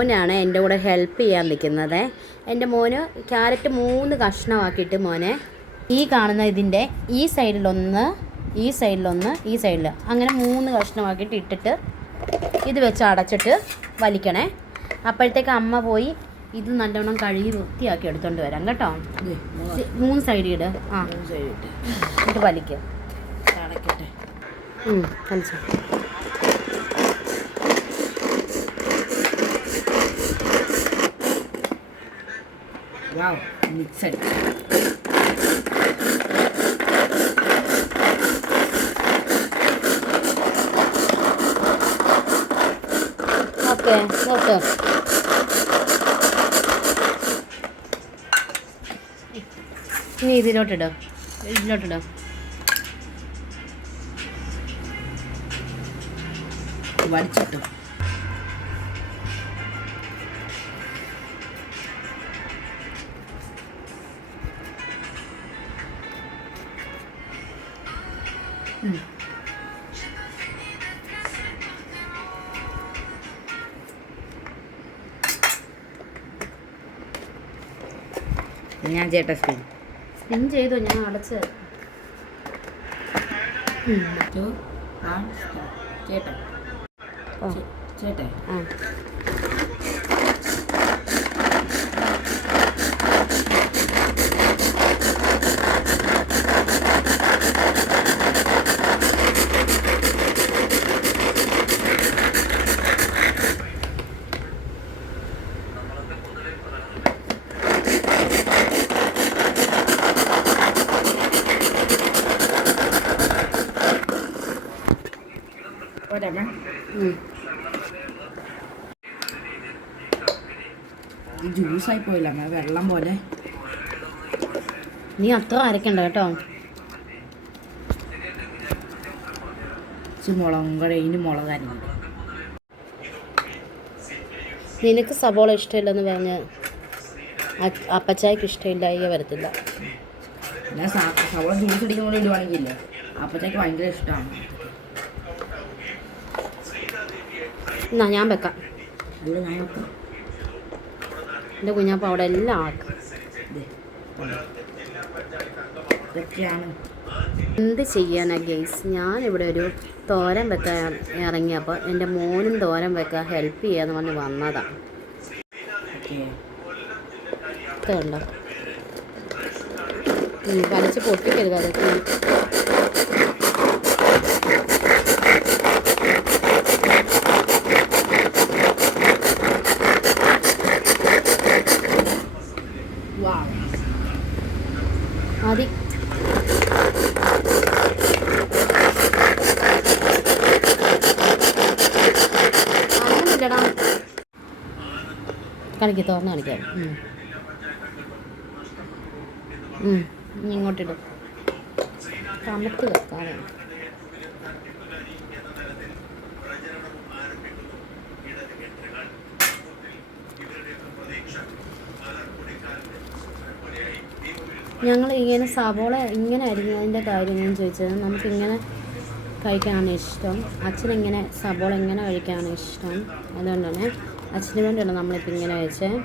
മോനാണ് എൻ്റെ കൂടെ ഹെൽപ്പ് ചെയ്യാൻ നിൽക്കുന്നത്. എൻ്റെ മോന് ക്യാരറ്റ് 3 കഷ്ണമാക്കിയിട്ട് മോനെ ഈ കാണുന്ന ഇതിൻ്റെ ഈ സൈഡിലൊന്ന്, ഈ സൈഡിലൊന്ന്, ഈ സൈഡിൽ അങ്ങനെ 3 കഷ്ണമാക്കിയിട്ട് ഇട്ടിട്ട് ഇത് വെച്ച് അടച്ചിട്ട് വലിക്കണേ. അപ്പോഴത്തേക്ക് അമ്മ പോയി ഇത് നല്ലോണം കഴുകി വൃത്തിയാക്കി എടുത്തോണ്ട് വരാം കേട്ടോ. 3 സൈഡിൽ ഇട്. ആ എന്നിട്ട് വലിക്കുക. അടയ്ക്കട്ടെ. വലിച്ചു. മിക്സഡ്. ഓക്കെ നോക്ക്. ഇനി ഇതിലോട്ടിടും. വലിച്ചിട്ടു. ഞാൻ ചേട്ടാ സ്പിൻ ചെയ്തു. ഞാൻ അടച്ച് ചേട്ടാ ചേട്ടാ ജ്യൂസായി പോയില്ല, വെള്ളം പോലെ. നീ അത്ര അരക്കണ്ട കേട്ടോ. മുളകും കൂടെ ഇനി മുളകാനും. നിനക്ക് സബോള ഇഷ്ടമില്ലെന്ന് പറഞ്ഞ് അപ്പച്ചായ്ക്ക് ഇഷ്ടമില്ലായി വരത്തില്ല. ഞാൻ സബോള ജ്യൂസ് അടിക്കുമ്പോൾ ഇടുവാണെങ്കിൽ അപ്പച്ചായ്ക്ക് ഭയങ്കര ഇഷ്ടമാണ്. എന്നാ ഞാൻ വെക്കാം. ഞാൻ വെക്കാം. എൻ്റെ കുഞ്ഞാപ്പം അവിടെ എല്ലാം ആക്കും. എന്ത് ചെയ്യാനാ ഗെയ്സ്, ഞാനിവിടെ ഒരു തോരൻ വെക്കാൻ ഇറങ്ങിയപ്പോൾ എൻ്റെ മോനും തോരൻ വെക്കാൻ ഹെൽപ്പ് ചെയ്യാന്ന് പറഞ്ഞ് വന്നതാണ്. കണ്ടോ, വലിച്ച് പൊട്ടിക്കരുത്. അതൊക്കെ മതി. അങ്ങനെയില്ലടാ, കളിക്ക്, തുറന്ന് കളിക്കാം. ഇങ്ങോട്ടിടും. കമത്തി വെക്കാതെ ഞങ്ങൾ ഇങ്ങനെ സവോള ഇങ്ങനെ അരിഞ്ഞതിൻ്റെ കാര്യം ഞാൻ ചോദിച്ചത്. നമുക്കിങ്ങനെ കഴിക്കാനാണ് ഇഷ്ടം. അച്ഛനിങ്ങനെ സവോള ഇങ്ങനെ കഴിക്കാനാണ് ഇഷ്ടം. അതുകൊണ്ടാണ് അച്ഛന് വേണ്ടിയാണ് നമ്മളിപ്പോൾ ഇങ്ങനെ വെച്ചത്.